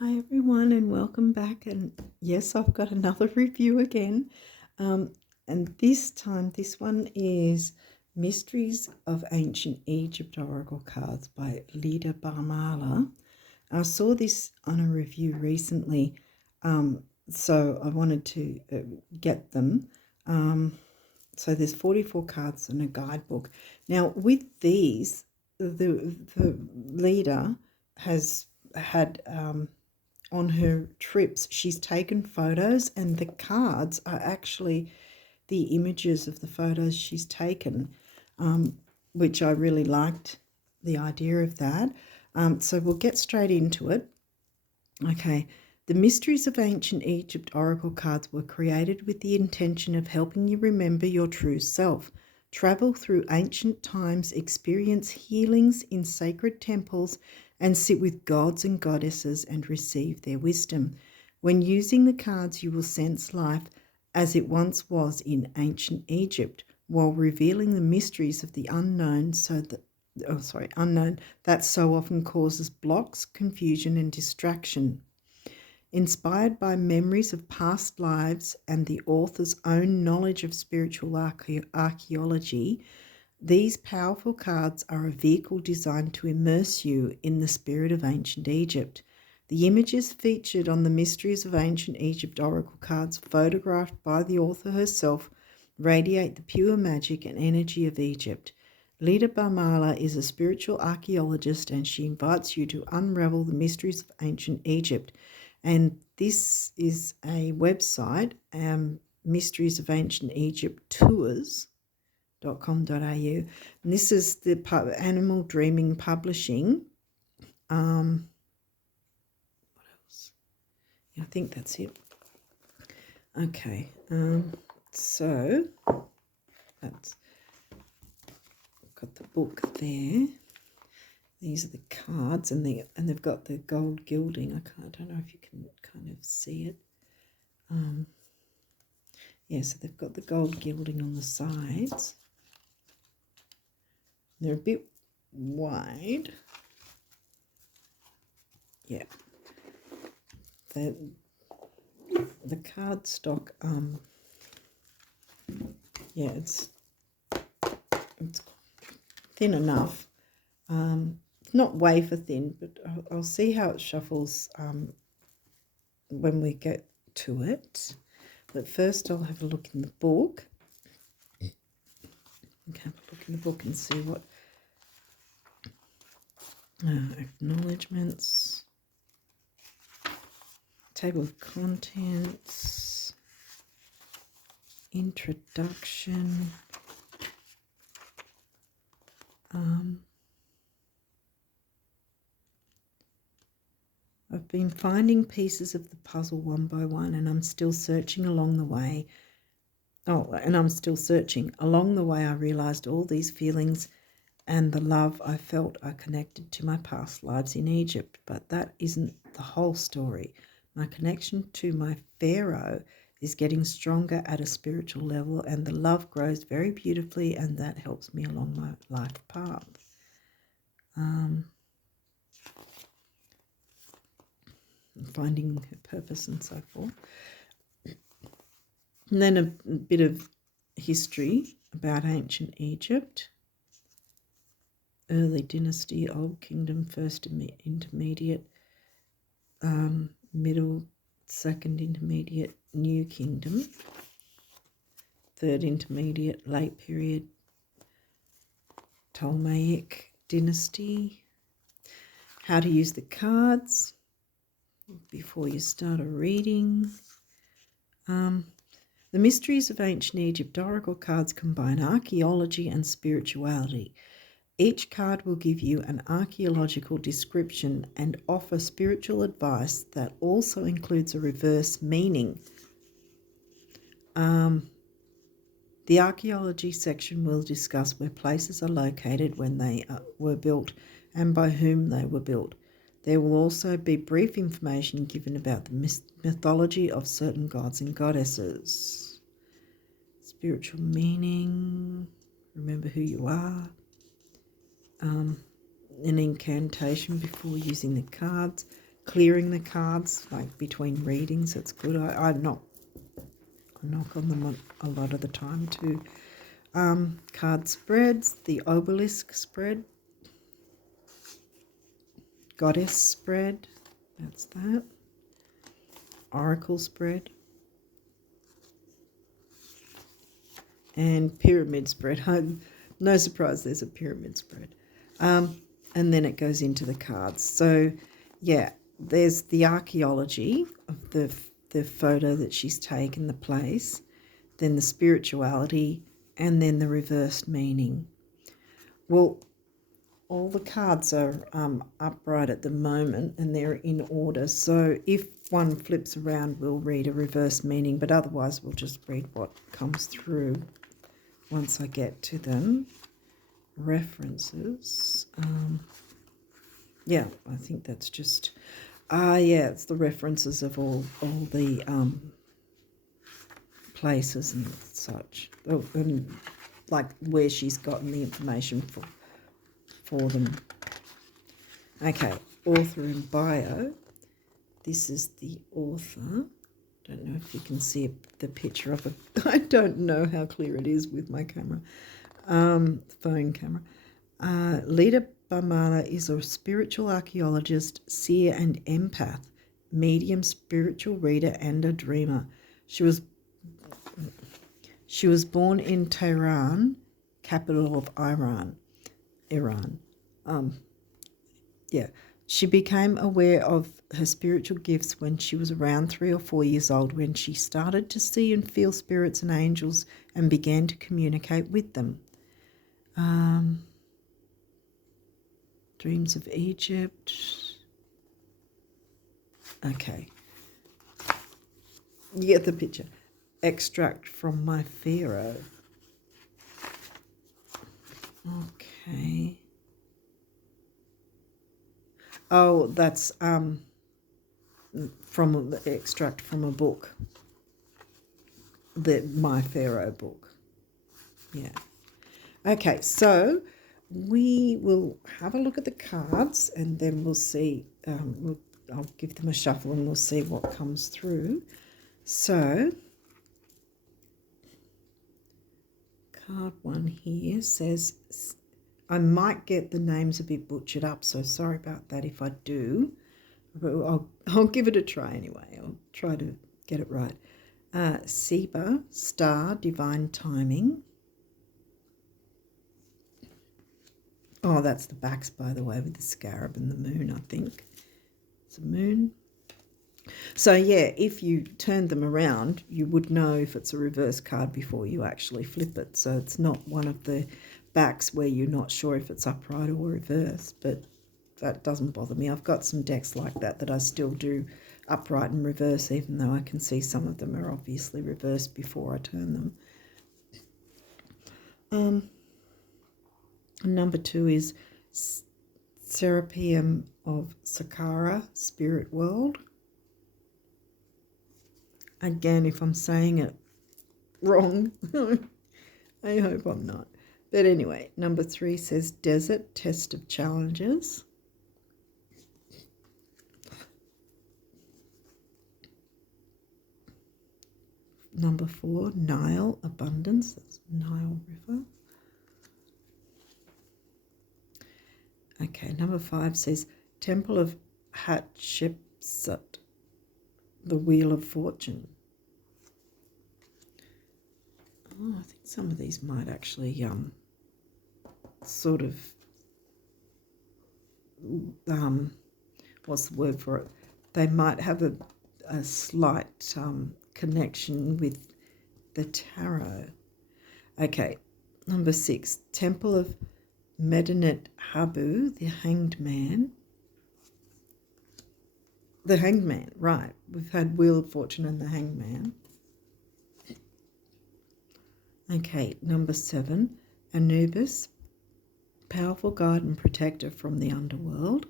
Hi everyone and welcome back, and yes, I've got another review again, and this one is Mysteries of Ancient Egypt Oracle Cards by Lida Barmala. I saw this on a review recently, so I wanted to get them. So there's 44 cards and a guidebook. Now with these, the leader has had on her trips, she's taken photos, and the cards are actually the images of the photos she's taken, which I really liked the idea of that. So we'll get straight into it. Okay, the Mysteries of Ancient Egypt Oracle cards were created with the intention of helping you remember your true self, travel through ancient times, experience healings in sacred temples, and sit with gods and goddesses and receive their wisdom. When using the cards, you will sense life as it once was in ancient Egypt, while revealing the mysteries of the unknown unknown that so often causes blocks, confusion, and distraction. Inspired by memories of past lives and the author's own knowledge of spiritual archaeology, these powerful cards are a vehicle designed to immerse you in the spirit of ancient Egypt. The images featured on the Mysteries of Ancient Egypt Oracle cards, photographed by the author herself, radiate the pure magic and energy of Egypt. Lida Barmala is a spiritual archaeologist, and she invites you to unravel the mysteries of ancient Egypt. And this is a website, Mysteries of Ancient Egypt Tours.com.au, and this is the Animal Dreaming Publishing. What else? I think that's it. Okay, so that's got the book there. These are the cards, and they've got the gold gilding. I don't know if you can kind of see it. Yeah, so they've got the gold gilding on the sides. They're a bit wide. Yeah. The cardstock, yeah, it's thin enough. It's not wafer thin, but I'll see how it shuffles when we get to it. But first I'll have a look in the book. Okay, have a look in the book and see what acknowledgements, table of contents, introduction. I've been finding pieces of the puzzle one by one, and I'm still searching along the way. Along the way, I realized all these feelings and the love I felt are connected to my past lives in Egypt, but that isn't the whole story. My connection to my Pharaoh is getting stronger at a spiritual level, and the love grows very beautifully, and that helps me along my life path. Finding her purpose and so forth. And then a bit of history about ancient Egypt. Early dynasty, Old Kingdom, First Intermediate, Middle, Second Intermediate, New Kingdom, Third Intermediate, Late Period, Ptolemaic Dynasty. How to use the cards before you start a reading. The Mysteries of Ancient Egypt Oracle cards combine archaeology and spirituality. Each card will give you an archaeological description and offer spiritual advice that also includes a reverse meaning. The archaeology section will discuss where places are located, when they were built, and by whom they were built. There will also be brief information given about the mythology of certain gods and goddesses. Spiritual meaning, remember who you are. An incantation before using the cards. clearing the cards, like between readings. It's good. I knock on them a lot of the time too. Card spreads, the obelisk spread, goddess spread, that's that. Oracle spread. And pyramid spread. No surprise there's a pyramid spread. And then it goes into the cards. So, yeah, there's the archaeology of the photo that she's taken, the place, then the spirituality, and then the reversed meaning. Well, all the cards are upright at the moment and they're in order. So if one flips around, we'll read a reverse meaning, but otherwise we'll just read what comes through once I get to them. References. Yeah, I think that's just... yeah, it's the references of all the places and such. Oh, and like where she's gotten the information for them. Okay, author and bio. This is the author. Don't know if you can see the picture of it. I don't know how clear it is with my camera, phone camera. Lida Barmala is a spiritual archaeologist, seer and empath, medium, spiritual reader and a dreamer. She was born in Tehran, capital of Iran. Yeah. She became aware of her spiritual gifts when she was around 3 or 4 years old, when she started to see and feel spirits and angels and began to communicate with them. Dreams of Egypt. Okay. You get the picture. Extract from my pharaoh. Okay. Oh, that's from the extract from a book, the My Pharaoh book. Yeah. Okay, so we will have a look at the cards and then we'll see. I'll give them a shuffle and we'll see what comes through. So, card 1 here says, I might get the names a bit butchered up, so sorry about that if I do. But I'll give it a try anyway. I'll try to get it right. Seba, star, divine timing. Oh, that's the backs, by the way, with the scarab and the moon, I think. It's a moon. So, yeah, if you turn them around, you would know if it's a reverse card before you actually flip it. So it's not one of the backs where you're not sure if it's upright or reversed, but that doesn't bother me. I've got some decks like that I still do upright and reverse, even though I can see some of them are obviously reversed before I turn them. Number 2 is Serapeum of Sakara, Spirit World. Again, if I'm saying it wrong, I hope I'm not. But anyway, number 3 says Desert, Test of Challenges. Number 4, Nile, Abundance. That's Nile River. Okay, number 5 says Temple of Hatshepsut, the Wheel of Fortune. Oh, I think some of these might actually sort of what's the word for it? They might have a slight connection with the tarot. Okay, number 6, Temple of Medina Habu, the Hanged Man. The Hanged Man, right. We've had Wheel of Fortune and the Hanged Man. Okay, number 7, Anubis, powerful guide and protector from the underworld.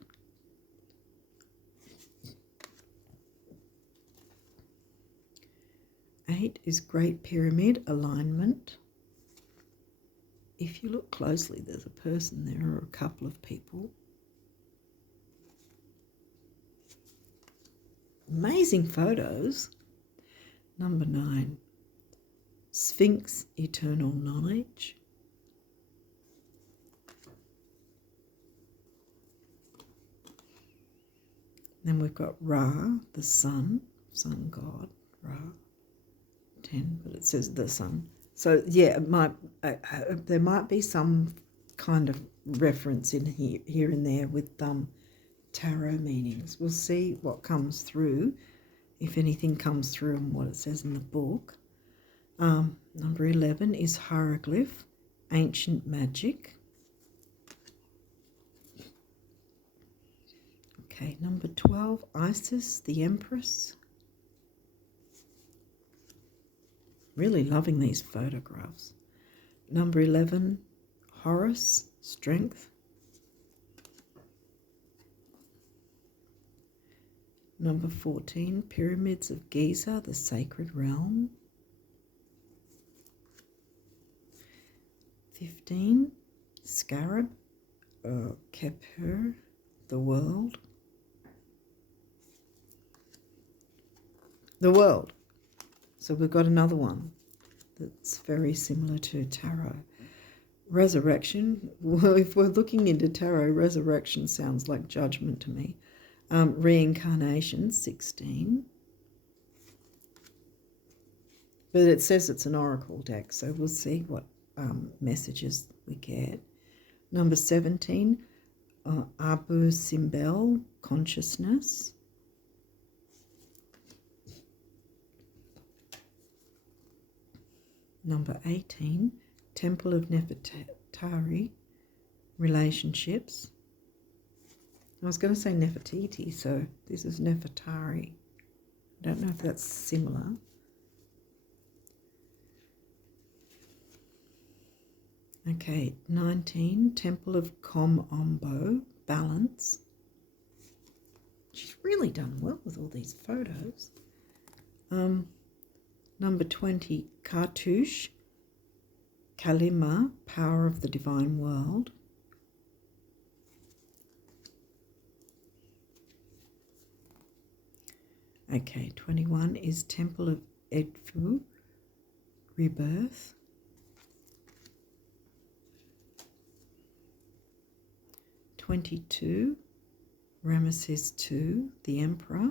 Eight is Great Pyramid, alignment. If you look closely, there's a person there or a couple of people. amazing photos. Number 9, Sphinx, eternal knowledge. Then we've got Ra, the sun god, Ra, 10, but it says the sun. So yeah, it might there might be some kind of reference in here and there with tarot meanings. We'll see what comes through, if anything comes through, and what it says in the book. Number 11 is hieroglyph, ancient magic. Okay, number 12, Isis, the Empress. Really loving these photographs. Number 11, Horus, strength. Number 14, Pyramids of Giza, the sacred realm. 15, Scarab, Khepur, the world. The world. So we've got another one that's very similar to tarot. Resurrection. Well, if we're looking into tarot, resurrection sounds like judgment to me. Reincarnation, 16. But it says it's an oracle deck, so we'll see what messages we get. Number 17, Abu Simbel, consciousness. Number 18, Temple of Nefertari, relationships. I was going to say Nefertiti, so this is Nefertari. I don't know if that's similar. Okay, 19, Temple of Kom-Ombo, balance. She's really done well with all these photos. Number 20, Cartouche, Kalima, power of the divine world. Okay, 21 is Temple of Edfu, rebirth. 22, Ramesses II, the Emperor.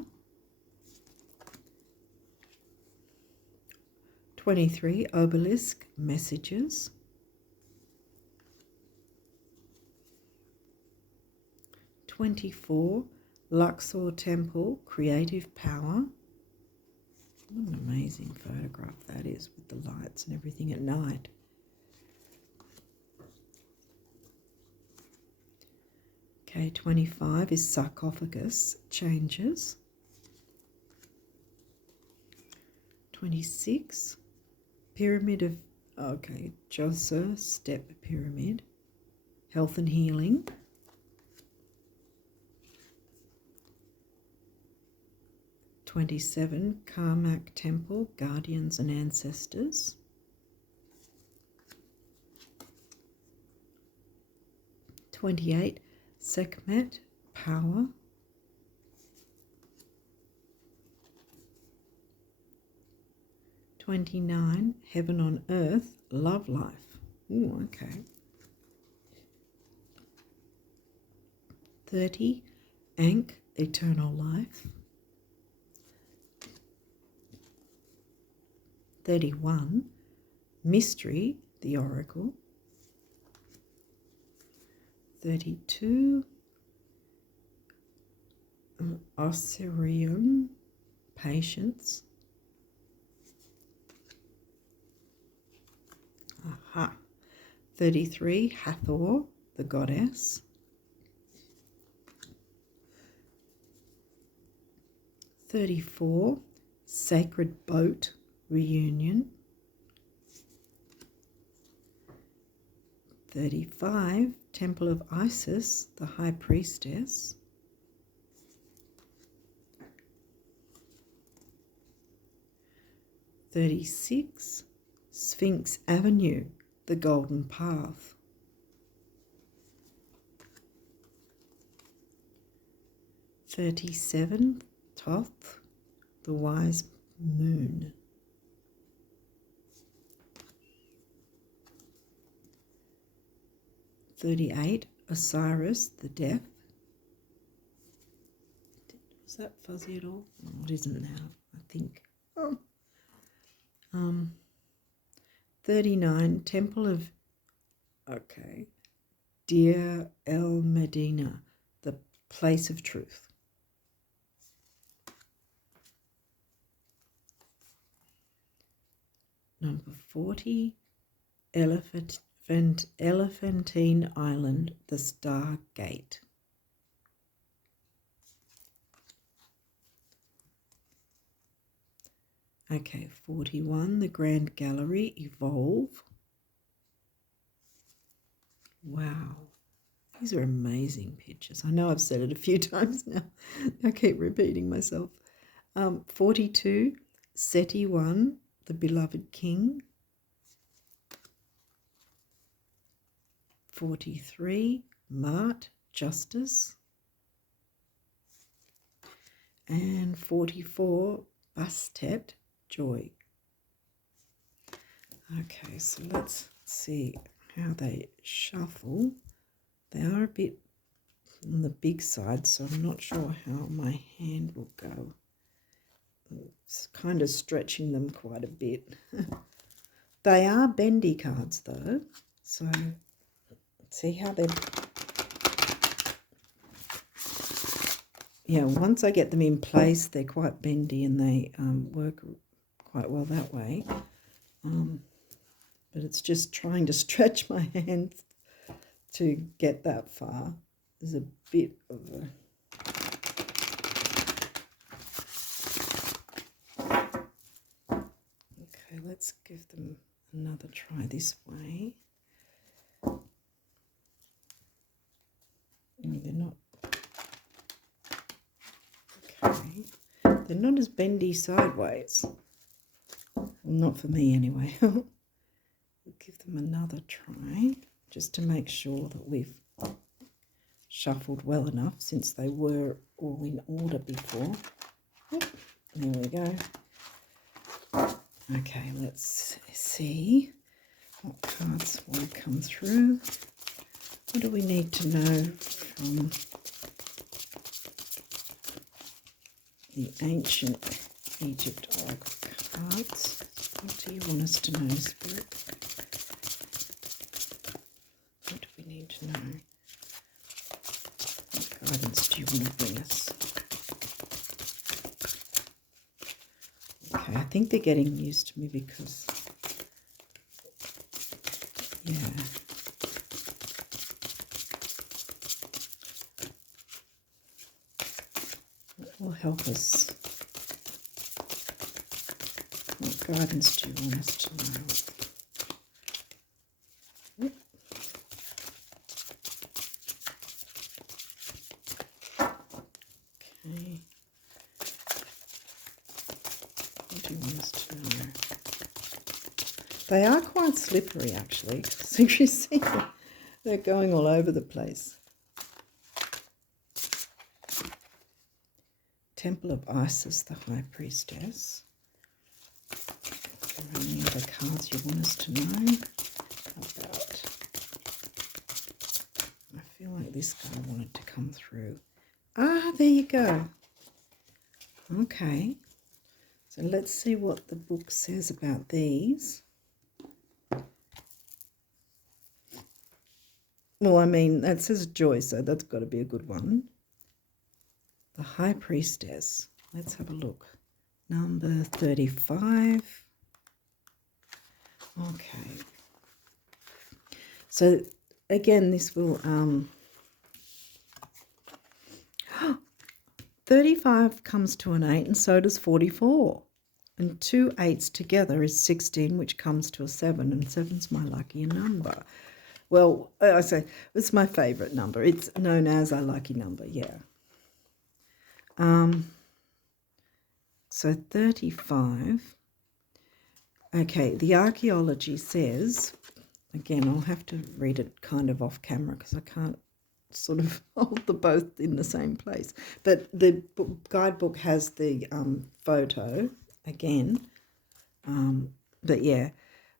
23, Obelisk, messages. 24, Luxor Temple, creative power. What an amazing photograph that is with the lights and everything at night. Okay, 25 is sarcophagus, changes. 26, pyramid of, okay, Djoser, step pyramid, health and healing. 27, Karmak Temple, guardians and ancestors. 28, Sekhmet, power. 29, heaven on earth, love life. Ooh, okay. 30, Ankh, eternal life. 31, mystery, the oracle. 32, Osirium, patience. Aha. 33, Hathor, the goddess. 34, sacred boat, reunion. 35, Temple of Isis, the high priestess. 36, Sphinx Avenue, the golden path. 37, Thoth, the wise moon. $38, Osiris, the death. Was that fuzzy at all? Oh, it isn't now, I think. Oh. 39, Temple of, Deir el Medina, the place of truth. Number 40, Elephantine Island, the Star Gate. Okay, 41, the Grand Gallery, Evolve. Wow, these are amazing pictures. I know I've said it a few times now. I keep repeating myself. 42, Seti 1, the Beloved King. 43, Mart, Justice. And 44, Bastet, Joy. Okay, so let's see how they shuffle. They are a bit on the big side, so I'm not sure how my hand will go. It's kind of stretching them quite a bit. They are bendy cards though, so see how they're... Yeah, once I get them in place, they're quite bendy and they work quite well that way. But it's just trying to stretch my hands to get that far. There's a bit of a... Okay, let's give them another try this way. They're not... Okay. They're not as bendy sideways. Well, not for me anyway. We'll give them another try just to make sure that we've shuffled well enough since they were all in order before. Yep, there we go. Okay, let's see what cards want to come through. What do we need to know from the ancient Egypt oracle cards? What do you want us to know, Spirit? What do we need to know? What guidance do you want to bring us? Okay, I think they're getting used to me because, yeah. What will help us? What guidance do you want us to know? Yep. Okay. What do you want us to know? They are quite slippery, actually. So you see, they're going all over the place. Temple of Isis, the High Priestess. Are there any other cards you want us to know about? I feel like this guy wanted to come through. Ah, there you go. Okay. So let's see what the book says about these. Well, I mean, that says joy, so that's got to be a good one. The High Priestess. Let's have a look. Number 35. Okay. So, again, this will... 35 comes to an 8, and so does 44. And 2 8s together is 16, which comes to a 7, and 7's my lucky number. Well, I say it's my favourite number. It's known as a lucky number, yeah. So 35. Okay, the archaeology says, again, I'll have to read it kind of off camera because I can't sort of hold the both in the same place. But the guidebook has the photo again. But yeah,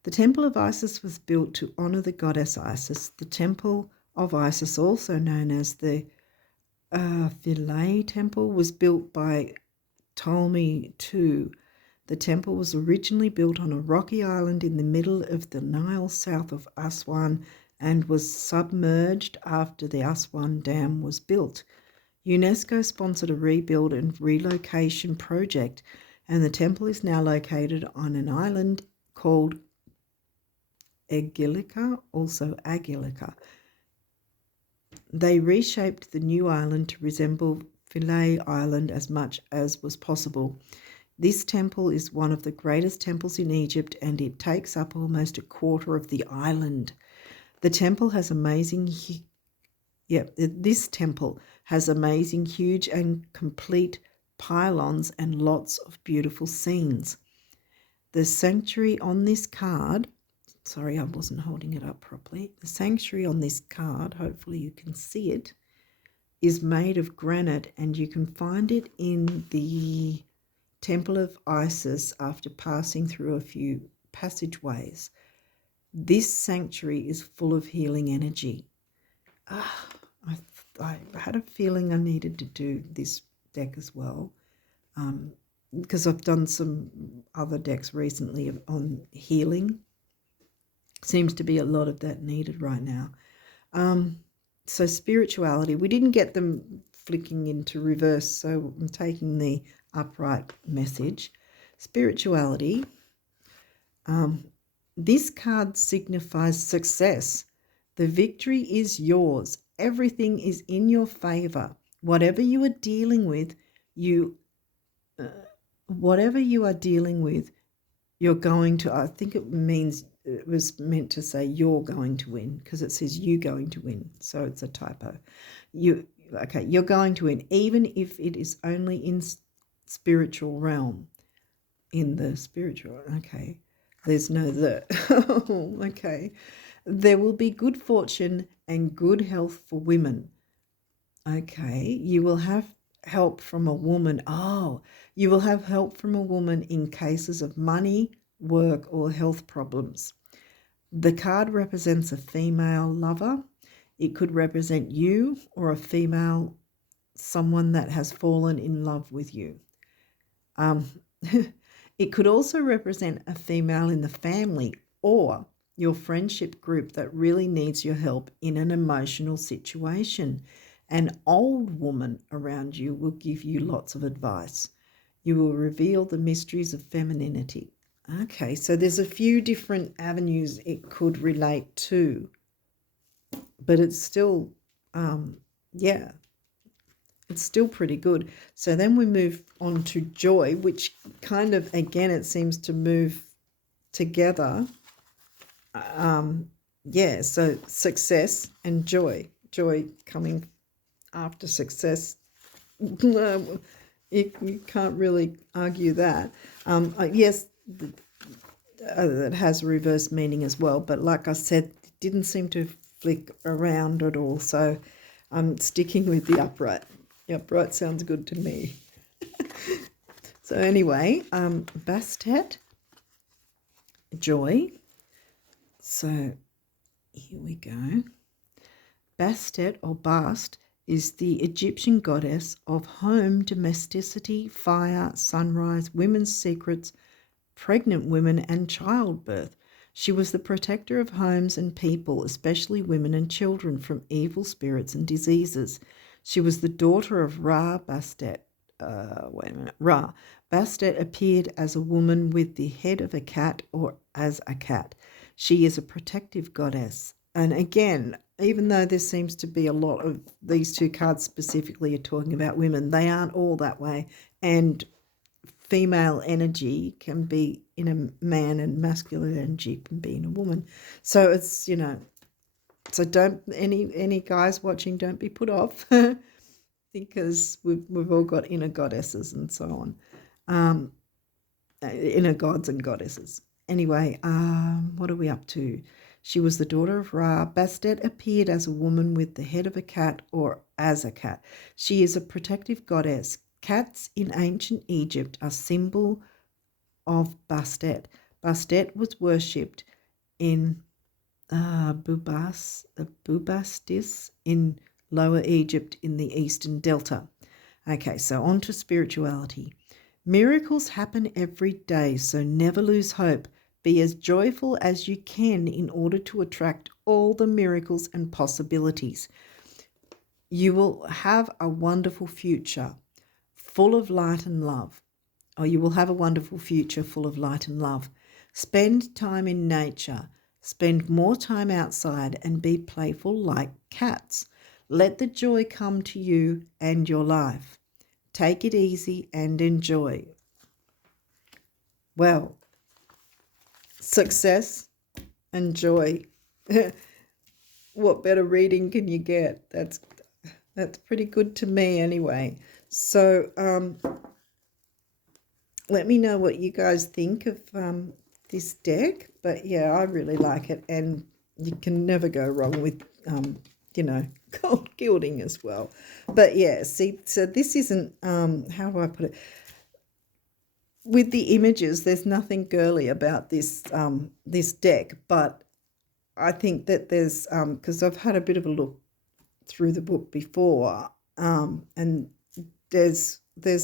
the Temple of Isis was built to honour the goddess Isis. The Temple of Isis, also known as the Philae Temple, was built by Ptolemy II. The temple was originally built on a rocky island in the middle of the Nile south of Aswan and was submerged after the Aswan Dam was built. UNESCO sponsored a rebuild and relocation project, and the temple is now located on an island called Agilica, also Agilica. They reshaped the new island to resemble Philae Island as much as was possible. This temple is one of the greatest temples in Egypt, and it takes up almost a quarter of the island. The temple has this temple has amazing, huge and complete pylons and lots of beautiful scenes. The sanctuary on this card, sorry, I wasn't holding it up properly. The sanctuary on this card, hopefully you can see it, is made of granite, and you can find it in the Temple of Isis after passing through a few passageways. This sanctuary is full of healing energy. I had a feeling I needed to do this deck as well, because I've done some other decks recently on healing. Seems to be a lot of that needed right now. So spirituality, we didn't get them flicking into reverse, so I'm taking the upright message. Spirituality, this card signifies success. The victory is yours. Everything is in your favor. Whatever you are dealing with, you're going to, I think it was meant to say you're going to win, because it says you going to win, so it's a typo. You're going to win, even if it is only in spiritual realm. In the spiritual, okay, there's no the. Okay, there will be good fortune and good health for women. Okay, you will have help from a woman. You will have help from a woman in cases of money, work, or health problems. The card represents a female lover. It could represent you or a female, someone that has fallen in love with you. It could also represent a female in the family or your friendship group that really needs your help in an emotional situation. An old woman around you will give you lots of advice. You will reveal the mysteries of femininity. Okay, so there's a few different avenues it could relate to, but it's still, it's still pretty good. So then we move on to joy, which kind of, again, it seems to move together. So success and joy. Joy coming after success. You can't really argue that. Yes, it has a reverse meaning as well, but like I said, it didn't seem to flick around at all, so I'm sticking with the upright. The upright sounds good to me. So anyway, Bastet, joy. So here we go. Bastet, or Bast, is the Egyptian goddess of home, domesticity, fire, sunrise, women's secrets, pregnant women, and childbirth. She was the protector of homes and people, especially women and children, from evil spirits and diseases. She was the daughter of Ra Bastet. Ra. Bastet appeared as a woman with the head of a cat or as a cat. She is a protective goddess. And again, even though there seems to be a lot of these two cards specifically are talking about women, they aren't all that way. And female energy can be in a man and masculine energy can be in a woman. So it's, so don't, any guys watching, don't be put off because we've all got inner goddesses and so on, inner gods and goddesses. Anyway, what are we up to? She was the daughter of Ra. Bastet appeared as a woman with the head of a cat or as a cat. She is a protective goddess. Cats in ancient Egypt are symbol of Bastet. Bastet was worshipped in Bubastis in Lower Egypt in the Eastern Delta. Okay, so on to spirituality. Miracles happen every day, so never lose hope. Be as joyful as you can in order to attract all the miracles and possibilities. You will have a wonderful future full of light and love. Or you will have a wonderful future full of light and love. Spend time in nature. Spend more time outside and be playful like cats. Let the joy come to you and your life. Take it easy and enjoy. Well, success and joy. What better reading can you get? That's pretty good to me anyway. So let me know what you guys think of this deck. But yeah, I really like it, and you can never go wrong with gold gilding as well. But yeah, see, so this isn't how do I put it? With the images, there's nothing girly about this this deck, but I think that there's because I've had a bit of a look through the book before, and there's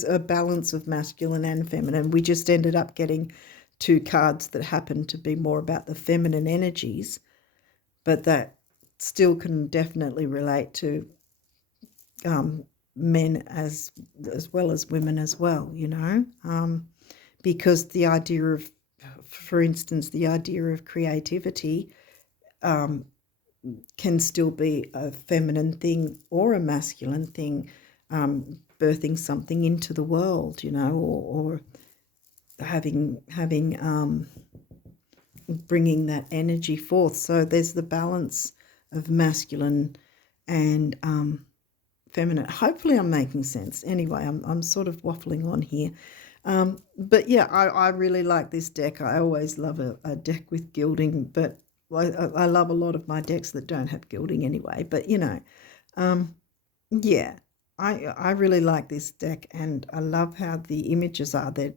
a balance of masculine and feminine. We just ended up getting 2 cards that happen to be more about the feminine energies, but that still can definitely relate to men as well as women as well, because the idea of, for instance, the idea of creativity can still be a feminine thing or a masculine thing, birthing something into the world, or having bringing that energy forth. So there's the balance of masculine and feminine. Hopefully I'm making sense. Anyway, I'm sort of waffling on here. But yeah, I really like this deck. I always love a deck with gilding, but I love a lot of my decks that don't have gilding anyway. But yeah, I really like this deck, and I love how the images are there.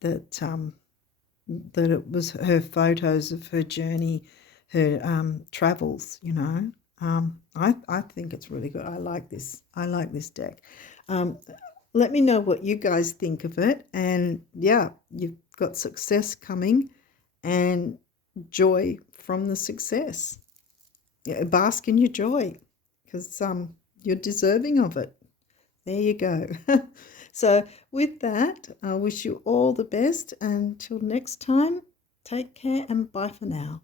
That it was her photos of her journey, her travels. I think it's really good. I like this. I like this deck. Let me know what you guys think of it, and yeah, you've got success coming, and joy from the success. Yeah, bask in your joy, because you're deserving of it. There you go. So with that, I wish you all the best. Until next time, take care and bye for now.